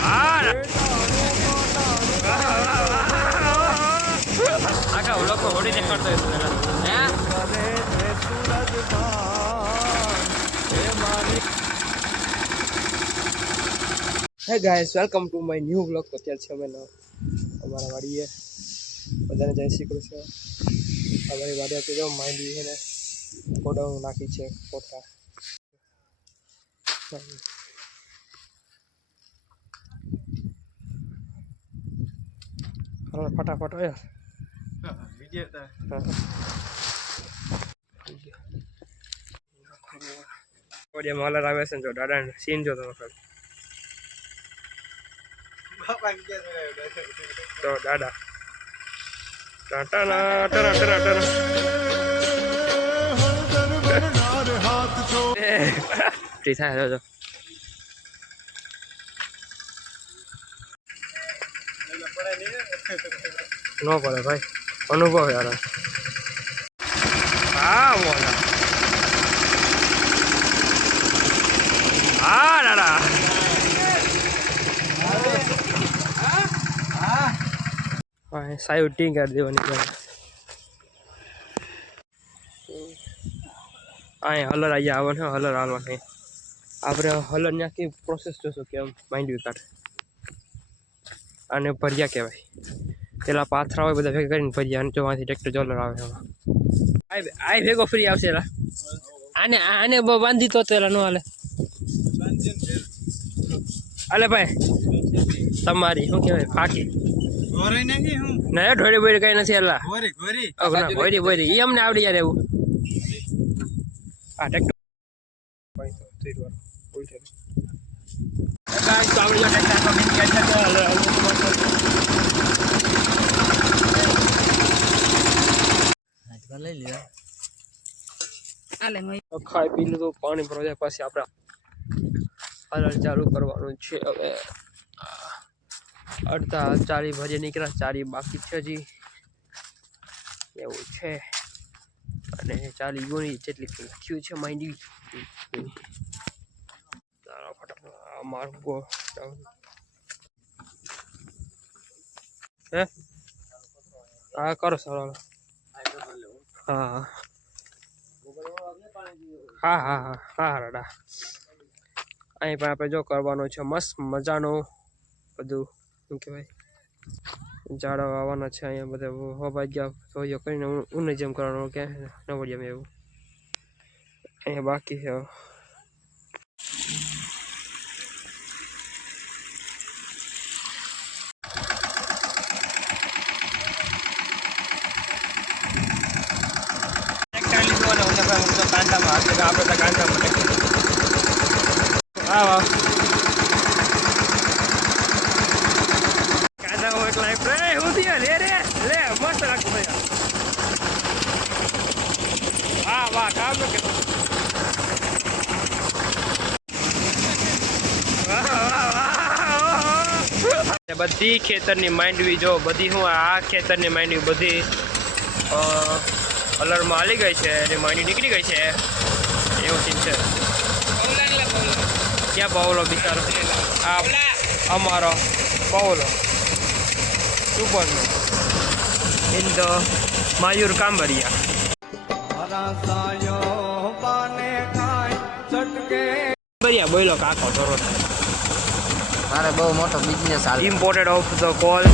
હા આખા વ્લોગમાં હોડી દેખાડતો hey hey guys welcome to my new blog તો અત્યારે છે અમે ન- અમારા વાડીએ. બધાને જય શ્રી કૃષ્ણ. અમારી વાડી હતી જો માંડવી છે ને? ગોડાઉન નાખી છે કોઠા હવે ફટાફટ હોય ઓડિયા મોલર આવે છે ને જો દાદા સીન જો તમે ખાલી. તો દાદા. ટાટા ટરા ટરા ટરા થાય જો નો પડે ભાઈ અનુભવ યાર હા બોલા હા દાદા સાહેબ ટી કરી દેવાની છે અહીં હલર અહીંયા આવવાનું હલર આવવાનું નહીં આપણે હલર ત્યાં પ્રોસેસ જોશું કે આમ માંડવી અને ભર્યા કહેવાય. પેલા પાથરા હોય બધા ભેગા કરીને ભર્યા અને જોવાથી ટ્રેક્ટર જોલર આવે એમાં. આય ભેગો ફ્રી આવશે એલા. આને આને બાંધી તો તેલા નો હાલે. અલે ભાઈ. તમારી શું કહેવાય ફાકી ના ઢોળી બોળી કઈ નથી ના બોરી બોરી ઈ અમને આવડી યાર એવું. આ ટ્રેક્ટર ભાઈ તો થઈ જાય ગયા છે ખાઈ પી લીધું, પાણી ભરવા પછી આપણે હલર ચાલુ કરવાનું છે હવે. અડધા ચારી ભજે નીકળ્યા, ચારી બાકી છે હજી. એવું છે. અને ચાલી ગોળી જેટલી થયું છે માંડવી હે? હા, કરો સર હા હા. હા હા હા હા, રાડા. અહીં પણ આપણે જો કરવાનું છે, મસ્ત મજાનું બધું. શું કહેવાય? ઝાડો આવવાના છે અહીંયા બધા હોવા ગયા ધોઈઓ કરીને ઊને જેમ કરવાનું ક્યાં નવડિયામાં એવું અહીંયા બાકી છે હવે. ટ્રેક્ટર લીધું અને ઓલા ભાઈ ઊંધો કાંટામાં હાથે કે આપણે કાંદામાં વાહ વાહ વાહ કામ બધી ખેતરની માંડવી જો, બધી હું આ ખેતરની માંડવી બધી કલરમાં હાલી ગઈ છે અને માંડવી નીકળી ગઈ છે. એવું સીન છે. ક્યાં બાવલો બિચારો? આ અમારો બાવલો સુપરનો ઇન ધ માયુર કાંબરિયા. કાંબરિયા બોલો કાકો ધોરો મારે બહુ મોટો બિઝનેસ હાલ. ઇમ્પોર્ટેડ ઓફ ધ કોલ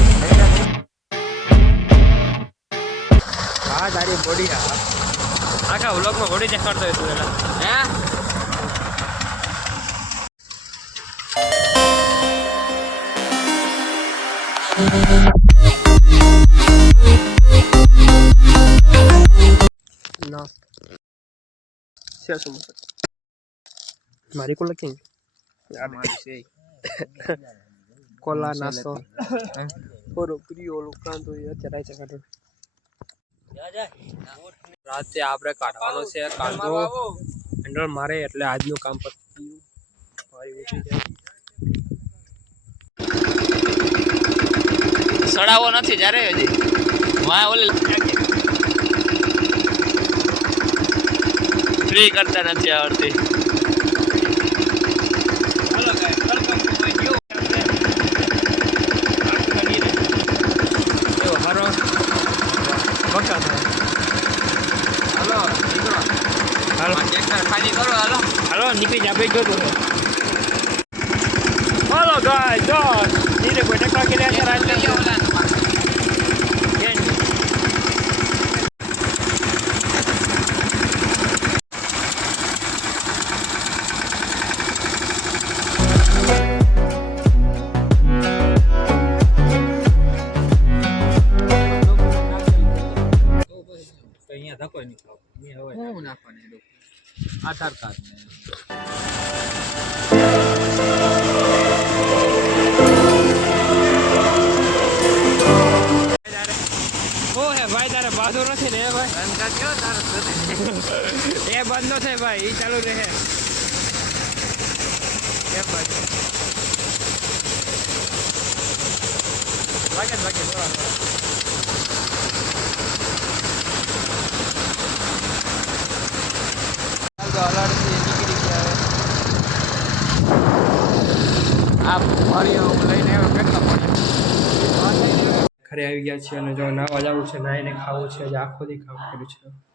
હા તારી બોડી હા આખા વ્લોગમાં બોડી દેખાડતો હતો એલા. હે? ના છે શું મારી કોલ લખી કોલા નાસ્તો ઓરો પ્રિયો ઓલું કાંદો એ છે કાઢો રાતે આપણે કાઢવાનો છે કાંદો હેન્ડલ મારે એટલે આજનું કામ પતી મારી સડાવો નથી જ્યારે હજી. વાય ઓલે ફ્રી કરતા નથી આવડતી. એવો હારો. વખત હાલો નીકળો. હાલો. ટ્રેક્ટર ખાલી કરો હાલો. હાલો નીકળી જા ભાઈ ગયો હાલો ગાય જો. ધીરે કોઈ ટકા કે ધક્કો નહીં ખાવ અહીંયા હવે હું નાખવાની આધાર કાર્ડ ને ઓ હે ભાઈ તારે બાધો નથી ને હે ભાઈ બંધ કરજો તારે એ બંધ નો થાય ભાઈ એ ચાલુ રહે એ બાજુ આ ફળીઓ લઈને ઘરે આવી ગયા છે અને જો નાવા જવું છે નાહીને ખાવું છે, આજે આખો દી કામ કર્યું છે.